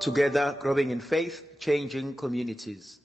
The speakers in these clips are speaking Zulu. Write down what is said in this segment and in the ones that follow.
Together, growing in faith, changing communities.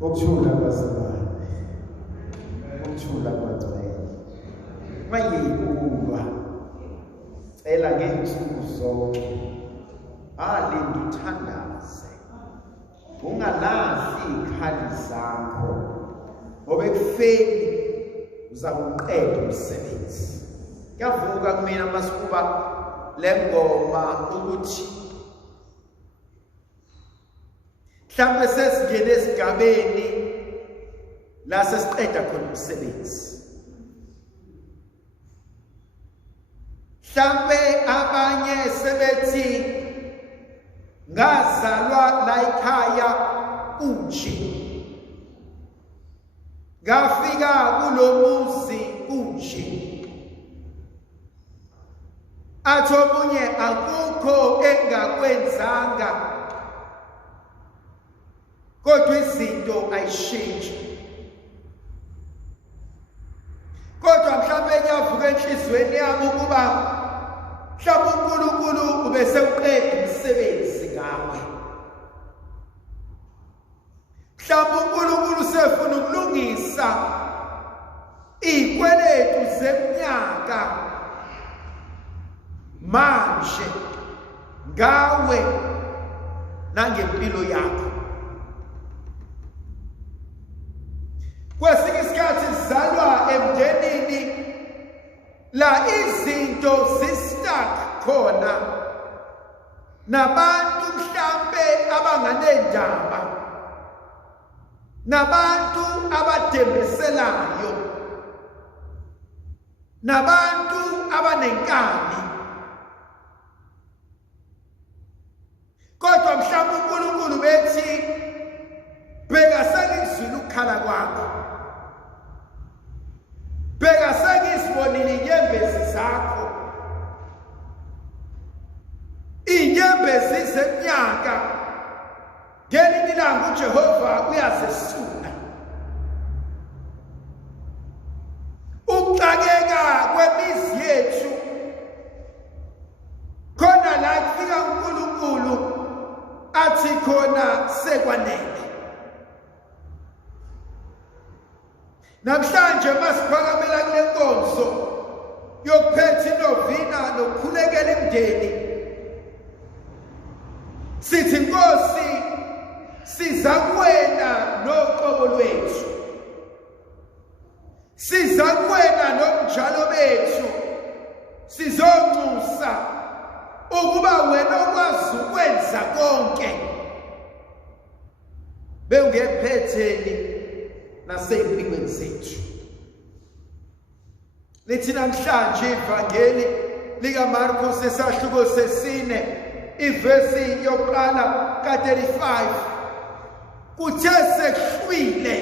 Ukuthula kwasibani. Ukuthula kwagcwele. Mayikuba cela ngeensuku zonke alinda uthandaze. Ungalahli ikhali zakho ngoba ekufeni uzawuqeda umsebenzi. Kuyavuka kumina masikuba le ngoma ukuthi mhlawumbe sesingene esigabeni la sesiqeda khona umsebenzi. Mhlawumbe abanye sebethi ngazalwa la ekhaya kunje, ngafika kulomuzi kunje, athi omunye akukho engakwenzanga kodwa izinto ayishintshi. Kodwa mhlawumbe kuyavuka enhliziyweni yami ukuba mhlawumbe uNkulunkulu ubese uqeda umsebenzi ngawe. Mhlawumbe uNkulunkulu usefuna ukulungisa izikweletu zeminyaka manje ngawe nangempilo yakho. Kwesinye isikhathi sizalwa emndenini la izinto zistuck khona nabantu mhlambe abanganendaba, nabantu abadembeselayo, nabantu abanenkani. Kodwa mhlawumbe uNkulunkulu bethi bheka sengizwile ukukhala kwakho, bheka sengizibonile inyembezi zakho, inyembezi zeminyaka. Ngelinye ilanga uJehova uyazesula. Ukuxakeka kwemizi yethu khona la kufika uNkulunkulu athi khona sekwanele. Namhlanje masiphakamela kule nkonzo yokuphetha inovina nokukhulekela imndeni, sithi Nkosi siza kuwena noqobo lwethu, siza kuwena nomjalo bethu, sizonxusa ukuba wena okwazi ukwenza konke bewungephetheni nasey'mpilweni zethu. Lithi namhlanje ivangeli likaMarkos esahluko sesine ivesi yokuqala ka-35 kuthe sekuhlwile,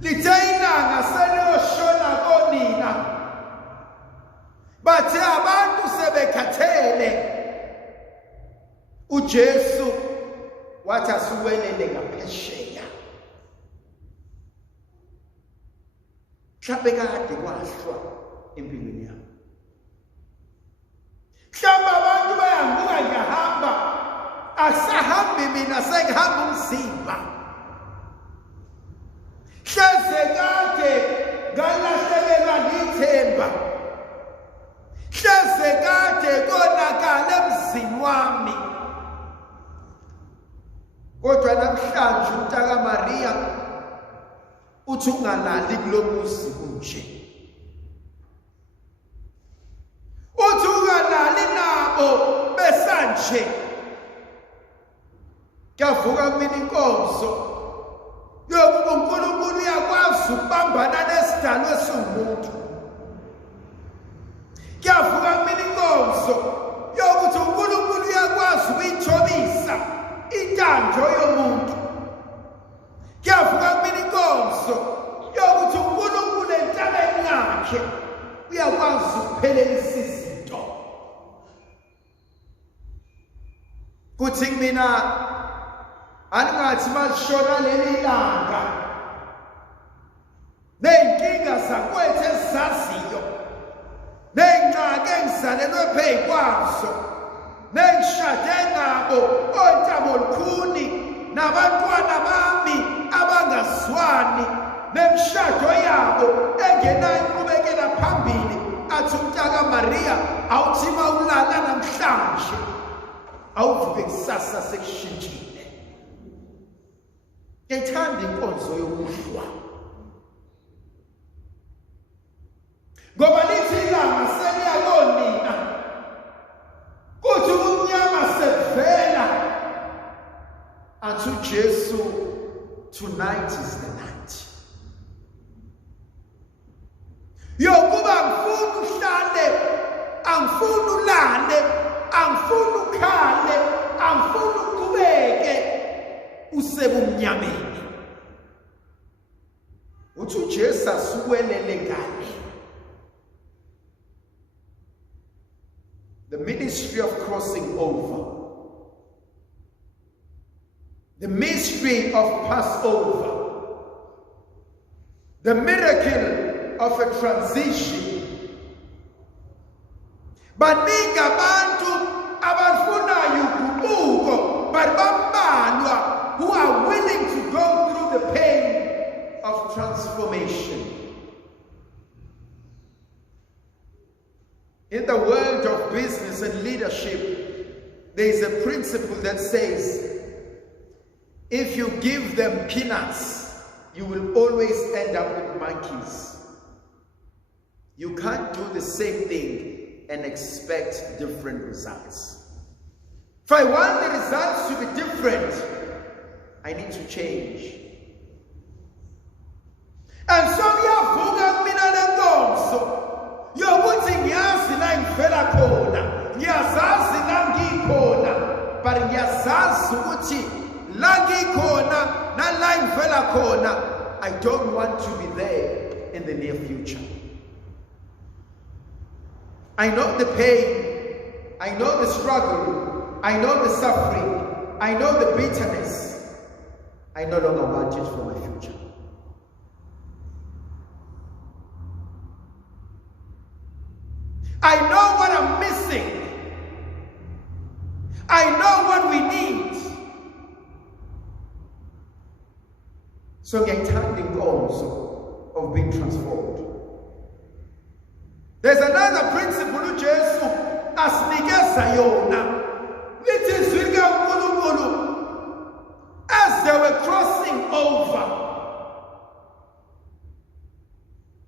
lithe ilanga seliyoshona konina, bathe abantu sebekhathele, uJesu wathi asuwelele ngaphesheya. Mhlawumbe kade kwahlwa empilweni yami. Mhlawumbe abantu bayangibuka ngiyahamba, asahambi mina sengihamba umzimba. Hleze kade ngalahlekelwa lithemba, hleze kade konakala emzini wami. Kodwa namhlanje uMtaka Maria uthi ungalali kulomuzi kunje, uthi ungalali nabo besanje. Kuyavuka kumina inkonzo yokuba uNkulunkulu uyakwazi ukubambana nesidalwa esiwumuntu. Kuyavuka kumina inkonzo yokuthi uNkulunkulu uyakwazi ukuyithobisa intanjo yomuntu. Kuyavuka kumina inkonzo yokuthi uNkulunkulu entabeni yakhe uyakwazi ukuphelelisa izinto. Kuthi kumina aningathi masishona leli langa ney'nkinga zakwethu ezizaziyo, ney'ngxaki engizalelwe phezu kwazo, nengishade nabo ontabo lukhuni nabantwana bami abangazwani nemshado yabo engenayo inqubekela phambili athi umntaka Maria awuthi mawulala namhlanje awuvuke kusasa sekushintshile. Ngithanda inkonzo yokuhlwa ngoba lithi ilanga seliyalonina kuthi umnyama sevela athi uJesu tonight is the night. Yokuba angifuni uhlale, angifuni ulale, angifuni ukhale, angifuni uqhubeke usebumnyameni. Uthi uJesu asukwelele ngane. The ministry of crossing over. The mystery of Passover. The miracle of a transition. Baningi abantu abafunayo ukubuko bambalwa who are willing to go through the pain of transformation. In the world of business and leadership, there is a principle that says, if you give them peanuts, you will always end up with monkeys. You can't do the same thing and expect different results. If I want the results to be different, I need to change. And so we are focused on the goals. Yokuthi ngiyazi la ngivela khona, ngiyazazi la ngikhona, but ngiyazazi ukuthi la ngikhona na la ngivela khona, I don't want to be there in the near future. I know the pain, I know the struggle, I know the suffering, I know the bitterness. I no longer want it for my future. I know what I'm missing. I know what we need. So ngiyayithanda inkonzo of being transformed. There's another principle uJesu asinikeza yona. Lithi izwi likaNkulunkulu, as they were crossing over,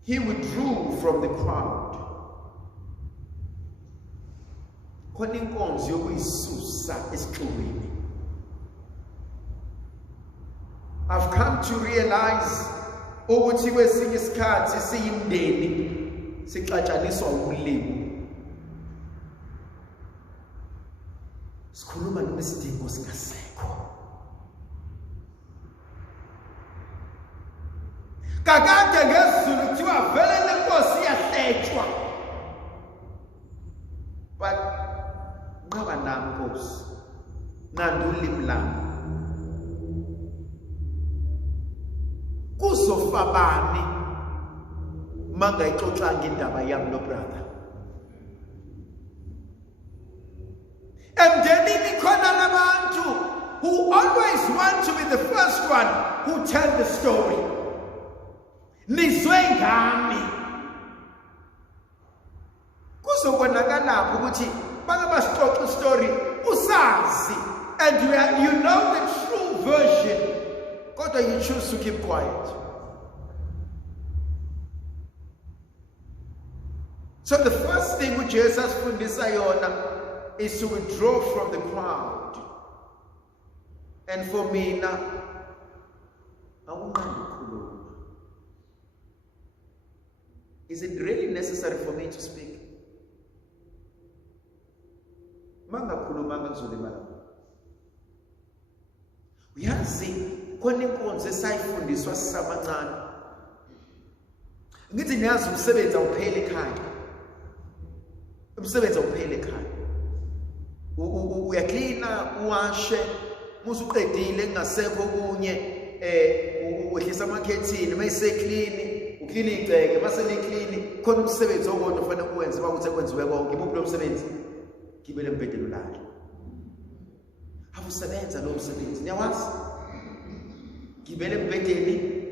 he withdrew from the crowd. Khona inkonzo yokuyisusa esixukwini. I've come to realize ukuthi kwesinye isikhathi siyimndeni sixatshaniswa ubulimi. Sikhuluma ngesidingo singasekho. Kakade ngesiZulu kuthiwa vele lenkosi iyahletshwa. But ngaba namkosi nqanda ulimi lami. Kuzofa bani mangayixoxanga indaba yami no brother? Emndenini khona nabantu who always want to be the first one who tell the story. Nizwe ngami. Kuzokonakala ukuthi bake basixoxa story usazi, and you know the true version, kodwa you choose to keep quiet. So the first thing which Jesus fundisa yona is to withdraw from the crowd. And for me now, is it really necessary for me to speak? Uyazi khona inkonzo esayifundiswa sisabancane. Ngithi niyazi umsebenzi awupheli ekhaya. Umsebenzi awupheli ekhaya. Uyaklina, uwashe, musuqedile kungasekho kunye uhlisa amakhethini, mayiseklini, uklina igceke, mase liklini, khona umsebenzi okodwa ofanele uwenze bakuthi ekwenziwe konke. Imuphi lo msebenzi? Gibele embhedeni ulala. Awusebenza lo msebenzi, niyawazi? gibele embhedeni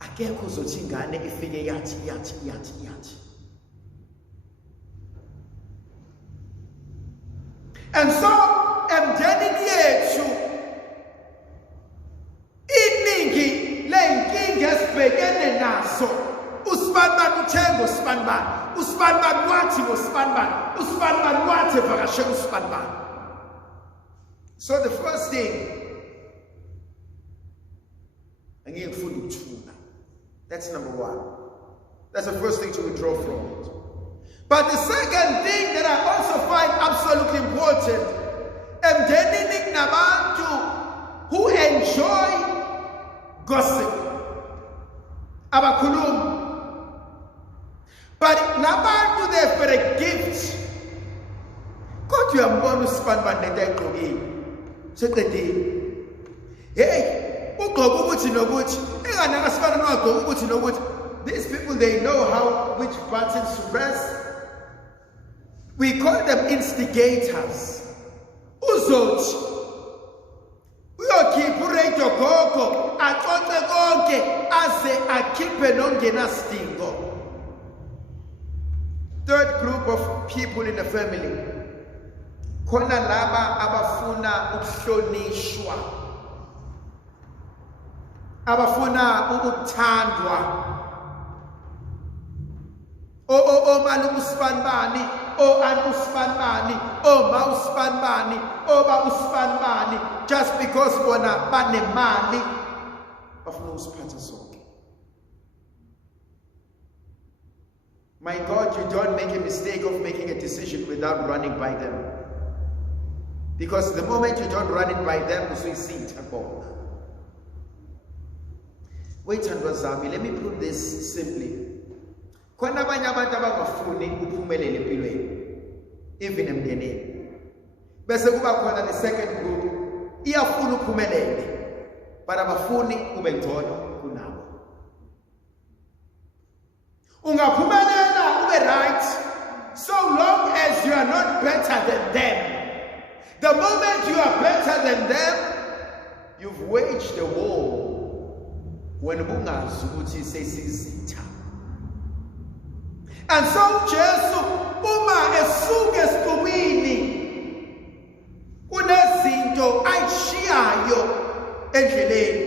akekho uzothi ingane ifike yathi. And so emndenini yethu iningi ley'nkinga esibhekene nazo, usibanibani uthenga usibanibani, usibanibani wathi ngosibanibani, usibanibani wathi evakashela usibanibani. So the first thing, angeke ngifunda ukuthula. That's number one. That's the first thing to withdraw from it. But the second thing that I also find absolutely important, emndenini kunabantu who enjoy gossip, abakhulumi. But labantu, they've got a gift. Kodwa uyambona usibanibani lento ayigqokile seqedile. Hey, ugqoka ukuthi nokuthi enganaka sibanibani wagqoka ukuthi nokuthi. These people, they know which buttons to press. We call them instigators. Uzothi uyokhipha uradio gogo axoxe konke aze akhiphe nongenasidingo. Third group of people in the family, khona laba abafuna ukuhlonishwa, abafuna ukuthandwa. Malume usibanibani, anti usibanibani, ma usibanibani, ba usibanibani, just because bona banemali bafuna usiphatha sonke. My God, you don't make a mistake of making a decision without running by them. Because the moment you don't run it by them, you see above. Wait, Andwazami, let me put this simply. Khona abanye abantu abangafuni uphumelele empilweni, even emndenini. Bese kuba khona the second group, iyafuna uphumelele, but abafuni ube ngcono kunabo. Ungaphumelela ube right, so long as you are not better than them. The moment you are better than them, you've waged a war when bungazi ukuthi sesizitha. And so Jesu uma esuke esiqumini kunezinto ayishiyayo endleleni.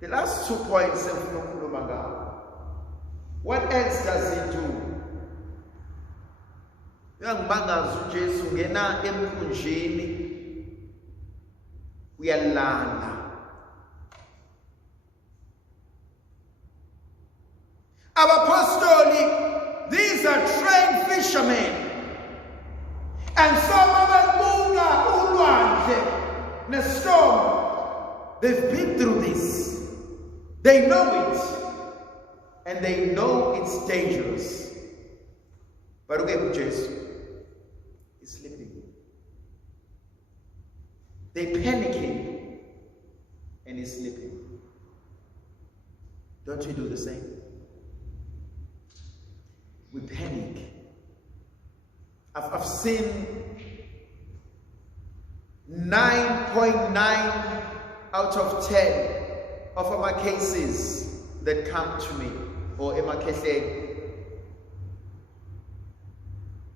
The last 2 points engifuna ukukhuluma ngawo. What else does he do? Uyangibangaza uJesu ngena emkhunjini uyalanda. Abapostoli, these are trained fishermen. And so bababuka ulwandle nestorm. They've been through this. They know it. And they know it's dangerous. But okay, Jesus is sleeping. They're panicking. And he's sleeping. Don't you do the same? We panic. I've seen 9.9 out of 10 of my cases that come to me, or in my case,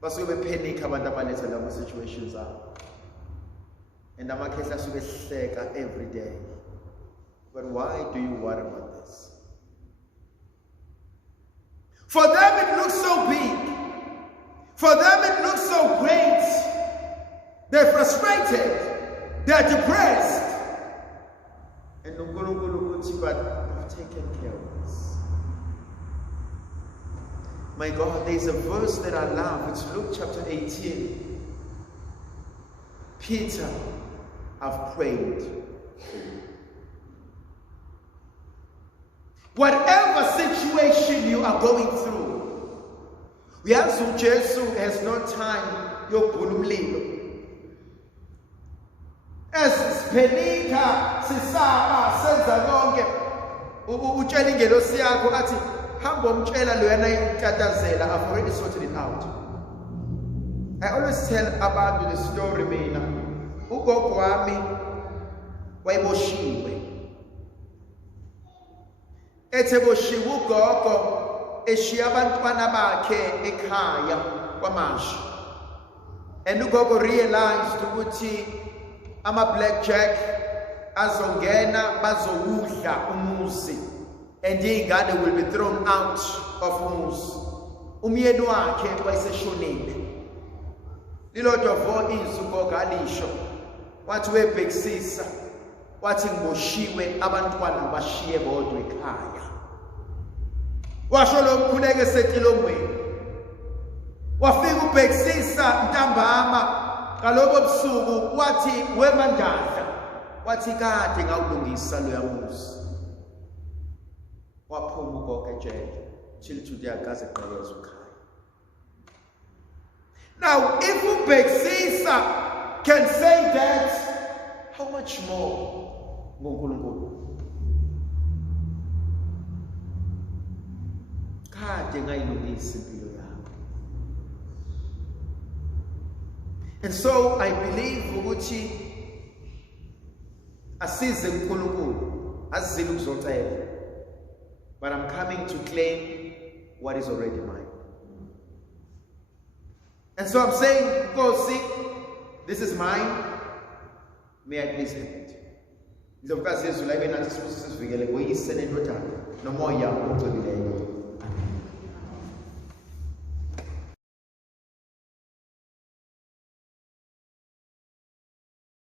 but we panic about the situations are. And my case has to be sick every day. But why do you worry about this? For them it looks so big. For them it looks so great. They're frustrated. They're depressed. And but I've taken care of this. My God, there's a verse that I love. It's Luke chapter 18. Peter, I've prayed. Whatever situation you are going through, Jesus has no time. As Penika, Sisaba, senza konke, utshela ingelosi yakho athi hamba umtshela loyana imtatazela. I've already sorted it out. I always tell about the story mina. ugogo wami wayeboshiwe. Eteboshiwe ugogo eshiya abantwana bakhe ekhaya kwaMasha. And ugogo realized ukuthi ama-blackjack azongena bazowudla umuzi. And iy'ngane will be thrown out of umuzi. Umyeni wakhe wayeseshonile. Lilodwa vo izwi ugogo alisho. Wathi webhekisisa. Wathi ngiboshiwe abantwana bashiye bodwa ekhaya. Washo lo mkhuleko esetilongweni. Wafika ubhekisisa ntambama ngalobo busuku wathi wemandla. Wathi kade ngawulungisa lo yamuzi. Waphuma ugogo ejele. Till today akaze eqhekeza ukhaya. Now, if ubhekisisa can say that, how much more ngoNkulunkulu? Kade ngayilungisa impilo yami. And so I believe ukuthi asize uNkulunkulu asizile ukuzocela. But I'm coming to claim what is already mine. And so I'm saying, Nkosi, this is mine. May I please have it? Ndlovukazi yezulu ayibe nathi sibusiso sivikele ngoyise nendodana nomoya ocebileyo.